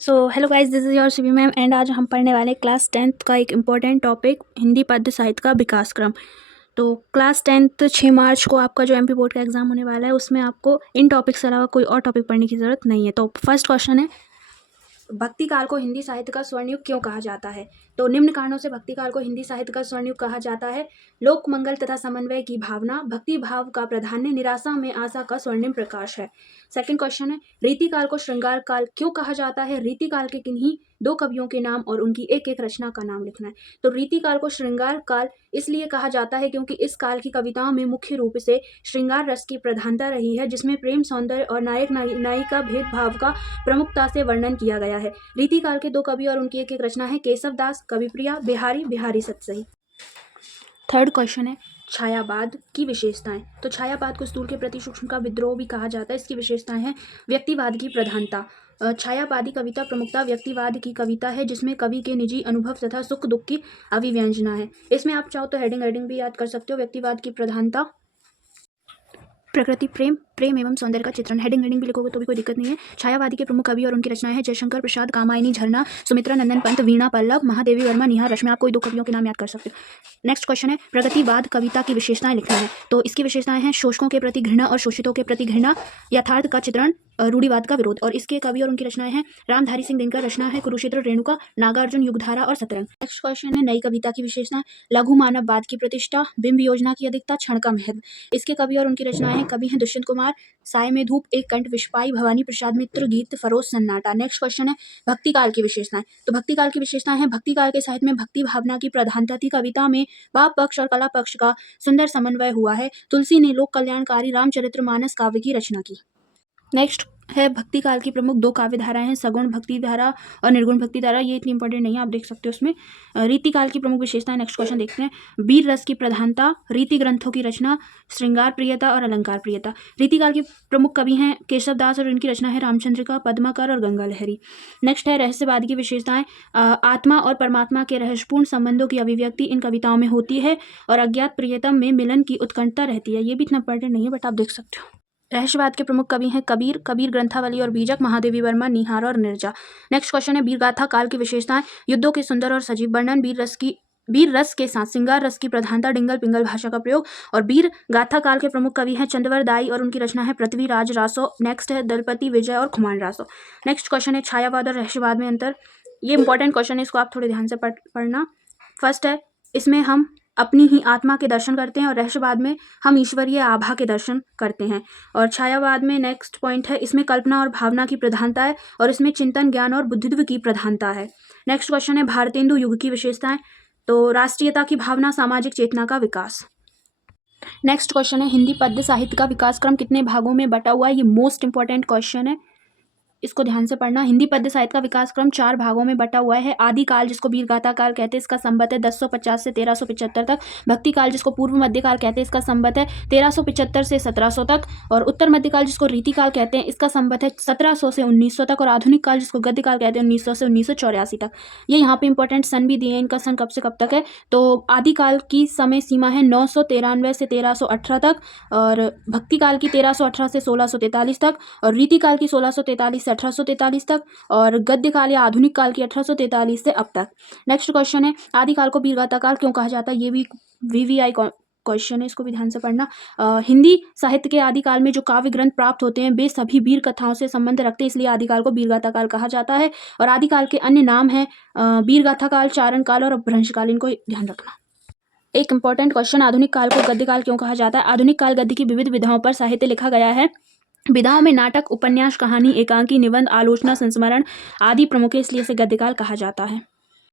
So hello guys, this is your Shivi ma'am and आज हम पढ़ने वाले क्लास 10th का एक इम्पॉर्टेंट टॉपिक हिंदी पद्य साहित्य का विकास क्रम। तो क्लास 10th 6 मार्च को आपका जो एमपी बोर्ड का एग्जाम होने वाला है उसमें आपको इन टॉपिक से अलावा कोई और टॉपिक पढ़ने की ज़रूरत नहीं है। तो फर्स्ट क्वेश्चन है, भक्ति काल को हिंदी साहित्य का स्वर्णयुग क्यों कहा जाता है? तो निम्न कारणों से भक्ति काल को हिंदी साहित्य का स्वर्णयुग कहा जाता है। लोक मंगल तथा समन्वय की भावना, भक्ति भाव का प्राधान्य, निराशा में आशा का स्वर्णिम प्रकाश है। सेकंड क्वेश्चन है, रीति काल को श्रृंगार काल क्यों कहा जाता है? रीति काल के किन्हीं दो कवियों के नाम और उनकी एक एक रचना का नाम लिखना है। तो रीति काल को श्रृंगार काल इसलिए कहा जाता है क्योंकि इस काल की कविताओं में मुख्य रूप से श्रृंगार रस की प्रधानता रही है, जिसमें प्रेम, सौंदर्य और नायक नायिका भेदभाव का प्रमुखता से वर्णन किया गया है। रीति काल के दो कवि और उनकी एक एक रचना है, केशव दास, कविप्रिया, बिहारी सतसई। थर्ड क्वेश्चन है, छायावाद की विशेषताएं। तो छायावाद को स्थूल के प्रति सूक्ष्म का विद्रोह भी कहा जाता है। इसकी विशेषताएं हैं, व्यक्तिवाद की प्रधानता। छायावादी कविता प्रमुखता व्यक्तिवाद की कविता है, जिसमें कवि के निजी अनुभव तथा सुख दुख की अभिव्यंजना है। इसमें आप चाहो तो हेडिंग भी याद कर सकते हो। व्यक्तिवाद की प्रधानता, प्रकृति, प्रेम एवं सौंदर्य का चित्रण। हेडिंग भी लिखोगे तो भी कोई दिक्कत नहीं है। छायावादी के प्रमुख कवि और उनकी रचनाएं हैं, जयशंकर प्रसाद, कामायनी, झरना, सुमित्रा नंदन पंत, वीणा पल्लव, महादेवी वर्मा, निहार रश्मि। आप कोई दो कवियों के नाम याद कर सकते हो। नेक्स्ट क्वेश्चन है, प्रगतिवाद कविता की विशेषताएं लिखनी है। तो इसकी विशेषताएं हैं, शोषकों के प्रति घृणा और शोषितों के प्रति घृणा, यथार्थ का चित्रण, रूढ़िवाद का विरोध। और इसके कवि और उनकी रचनाएं हैं, रामधारी सिंह दिनकर, रचना है कुरुक्षेत्र, रेणुका, नागार्जुन, युगधारा और सतरंग। नेक्स्ट क्वेश्चन है, नई कविता की विशेषताएं, लघु मानववाद की प्रतिष्ठा, बिंब योजना की अधिकता, क्षण का महत्व। इसके कवि और उनकी रचनाएं हैं, कवि हैं दुष्यंत कुमार, साय में धूप, एक कंठ, विश्वाई, भवानी प्रसाद मित्र, गीत, फरोज, सन्नाटा। नेक्स्ट क्वेश्चन है, भक्ति काल की विशेषताएं। तो भक्ति काल की विशेषताएं हैं, भक्ति काल के साहित्य में भक्ति भावना की प्रधानता थी। कविता में भाव पक्ष और कला पक्ष का सुंदर समन्वय हुआ है। तुलसी ने लोक कल्याणकारी रामचरितमानस काव्य की रचना की। नेक्स्ट है, भक्ति काल की प्रमुख दो काव्य धाराएं हैं, सगुण भक्ति धारा और निर्गुण भक्ति धारा। ये इतनी इंपॉर्टेंट नहीं है, आप देख सकते हो उसमें। रीति काल की प्रमुख विशेषताएं। नेक्स्ट क्वेश्चन देखते हैं, वीर रस की प्रधानता, रीति ग्रंथों की रचना, श्रृंगार प्रियता और अलंकार प्रियता। रीति काल के प्रमुख कवि हैं केशव दास और इनकी रचना है रामचंद्रिका, पद्माकर और गंगा लहरी। नेक्स्ट है, रहस्यवाद की विशेषताएं। आत्मा और परमात्मा के रहस्यपूर्ण संबंधों की अभिव्यक्ति इन कविताओं में होती है और अज्ञात प्रियतम में मिलन की उत्कंठता रहती है। ये भी इतना इंपॉर्टेंट नहीं है, बट आप देख सकते हो। रहस्यवाद के प्रमुख कवि हैं कबीर ग्रंथावली और बीजक, महादेवी वर्मा, निहार और निर्जा। नेक्स्ट क्वेश्चन है, वीरगाथा काल की विशेषताएं। युद्धों के सुंदर और सजीव वर्णन, वीर रस के साथ श्रृंगार रस की प्रधानता, डिंगल पिंगल भाषा का प्रयोग। और वीर गाथा काल के प्रमुख कवि हैं चंद्रवर दाई और उनकी रचना है पृथ्वीराज रासो। नेक्स्ट है, दलपति विजय और खुमान रासो। नेक्स्ट क्वेश्चन है, छायावाद और रहस्यवाद में अंतर। ये इंपॉर्टेंट क्वेश्चन है, इसको आप थोड़े ध्यान से पढ़ना। फर्स्ट है, इसमें हम अपनी ही आत्मा के दर्शन करते हैं और रहस्यवाद में हम ईश्वरीय आभा के दर्शन करते हैं। और छायावाद में नेक्स्ट पॉइंट है, इसमें कल्पना और भावना की प्रधानता है और इसमें चिंतन, ज्ञान और बुद्धित्व की प्रधानता है। नेक्स्ट क्वेश्चन है, भारतेंदु युग की विशेषताएं। तो राष्ट्रीयता की भावना, सामाजिक चेतना का विकास। नेक्स्ट क्वेश्चन है, हिंदी पद्य साहित्य का विकास क्रम कितने भागों में बटा हुआ है? ये मोस्ट इंपॉर्टेंट क्वेश्चन है, इसको ध्यान से पढ़ना। हिंदी पद्य साहित्य का विकास क्रम 4 भागों में बटा हुआ है। आदि काल, जिसको वीरगाथा काल कहते हैं, इसका संबत है 1050 से 1375 तक। भक्ति काल, जिसको पूर्व मध्यकाल कहते हैं, इसका संबत है 1375 से 1700 तक। और उत्तर मध्यकाल, जिसको रीति काल कहते हैं, इसका संबत है 1700 से 1900 तक। और आधुनिक काल, जिसको गद्य काल कहते हैं, 1900 से 1984 तक। ये यहाँ पे इंपॉर्टेंट सन भी दिए हैं, इनका सन कब से कब तक है। तो आदि काल की समय सीमा है 993 से 1318 तक, और भक्ति काल की 1318 से 1643 तक, और रीति काल की 1643 1843 तक, और गद्य काल या आधुनिक काल की 1843 से अब तक। नेक्स्ट क्वेश्चन है, आदिकाल को वीरगाथा काल क्यों कहा जाता है? ये भी VVI क्वेश्चन है, इसको भी ध्यान से पढ़ना। हिंदी साहित्य के आदिकाल में जो काव्य ग्रंथ प्राप्त होते हैं वे सभी वीर कथाओं से संबंध रखते हैं, इसलिए आदिकाल को वीरगाथा काल कहा जाता है। और आदिकाल के अन्य नाम हैं वीरगाथा काल, चारण काल और अपभ्रंश काल, इनको ध्यान रखना। एक इंपॉर्टेंट क्वेश्चन, आधुनिक काल को गद्य काल क्यों कहा जाता है? आधुनिक काल गद्य की विविध विधाओं पर साहित्य लिखा गया है। विधाओं में नाटक, उपन्यास, कहानी, एकांकी, निबंध, आलोचना, संस्मरण आदि प्रमुख है, इसलिए इसे गद्यकाल कहा जाता है।